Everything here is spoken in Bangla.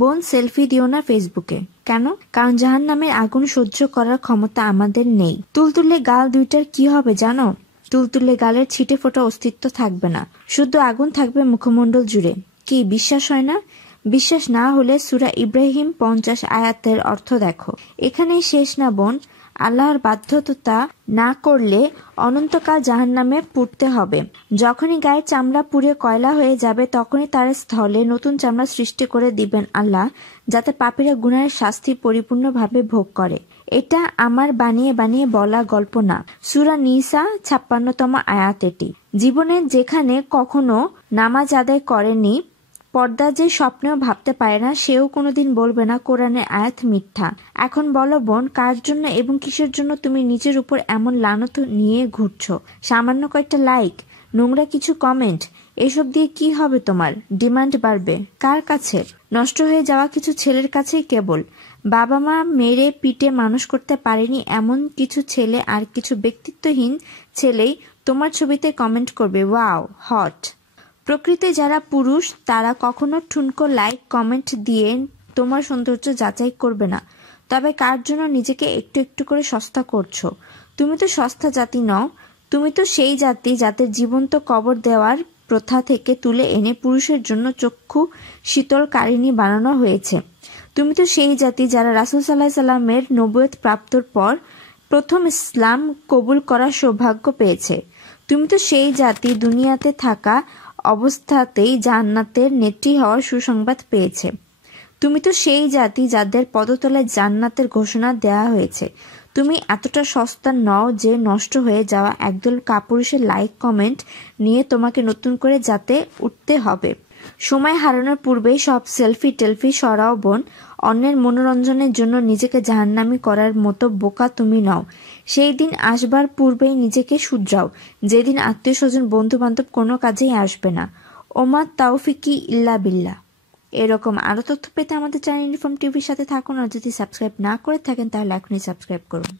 বোন সেলফি দিও না ফেসবুকে। কেন? কারণ জাহান্নামের আগুন সহ্য করার ক্ষমতা আমাদের নেই। তুলতুলে গাল দুইটার কি হবে জানো? তুলতুলে গালের ছিটে ফোটা অস্তিত্ব থাকবে না, শুধু আগুন থাকবে মুখমণ্ডল জুড়ে। কি বিশ্বাস হয় না? বিশ্বাস না হলে সূরা ইব্রাহিম 50 আয়াতের অর্থ দেখো। এখানেই শেষ না বোন, আল্লাহর বাধ্যতা না করলে অনন্তকাল জাহান্নামে পুড়তে হবে। যখনই গায়ের চামড়া পুড়ে কয়লা হয়ে যাবে তখনই তার স্থলে নতুন চামড়া সৃষ্টি করে দিবেন আল্লাহ, যাতে পাপীরা গুনাহের শাস্তি পরিপূর্ণভাবে ভোগ করে। এটা আমার বানিয়ে বানিয়ে বলা গল্প না। সূরা নিসা 56তম আয়াত এটি। জীবনে যেখানে কখনো নামাজ আদায় করেনি, পর্দা যে স্বপ্নেও ভাবতে পারে না, সেও কোনোদিন বলবে না কোরআনের আয়াত মিথ্যা। এখন বলো বোন, কার জন্য এবং কিসের জন্য তুমি নিজের উপর এমন লানত নিয়ে ঘুরছো? সামান্য কয়েকটা লাইক, নোংরা কিছু কমেন্ট, এসব দিয়ে কি হবে তোমার? ডিমান্ড বাড়বে কার কাছে? নষ্ট হয়ে যাওয়া কিছু ছেলের কাছেই কেবল। বাবা মা মেরে পিটে মানুষ করতে পারেনি এমন কিছু ছেলে আর কিছু ব্যক্তিত্বহীন ছেলেই তোমার ছবিতে কমেন্ট করবে ওয়াও হট। প্রকৃতি যারা পুরুষ তারা কখনো ঠুনকো লাইক কমেন্ট দিয়ে তোমার সৌন্দর্য যাচাই করবে না। তবে কার জন্য নিজেকে একটু একটু করে সস্তা করছো? তুমি তো সস্তা জাতি নও। তুমি তো সেই জাতি যাদের জীবন্ত কবর দেওয়ার প্রথা থেকে তুলে এনে পুরুষের জন্য চক্ষু শীতলকারিণী বানানো হয়েছে। তুমি তো সেই জাতি যারা রাসূল সাল্লাল্লাহু আলাইহি সাল্লামের নবুয়ত প্রাপ্তর পর প্রথম ইসলাম কবুল করার সৌভাগ্য পেয়েছে। তুমি তো সেই জাতি দুনিয়াতে থাকা অবস্থাতেই জান্নাতের নেত্রী হওয়ার সুসংবাদ পেয়েছে। তুমি তো সেই জাতি যাদের পদতলায় জান্নাতের ঘোষণা দেওয়া হয়েছে। তুমি এতটা সস্তা নও যে নষ্ট হয়ে যাওয়া একদল কাপুরুষের লাইক কমেন্ট নিয়ে তোমাকে নতুন করে যাতে উঠতে হবে। সময় হারানোর পূর্বেই সব সেলফি টেলফি সরাও বোন। অন্যের মনোরঞ্জনের জন্য নিজেকে জাহান্নামী করার মতো বোকা তুমি নও। সেই দিন আসবার পূর্বেই নিজেকে শুধরাও, যেদিন আত্মীয় স্বজন বন্ধু বান্ধব কোনো কাজেই আসবে না। ওমা তাওফিকি ইল্লা বিল্লাহ। এরকম আরো তথ্য পেতে আমাদের চ্যানেল ইউনিফর্ম টিভির সাথে থাকুন, আর যদি সাবস্ক্রাইব না করে থাকেন তাহলে এখনই সাবস্ক্রাইব করুন।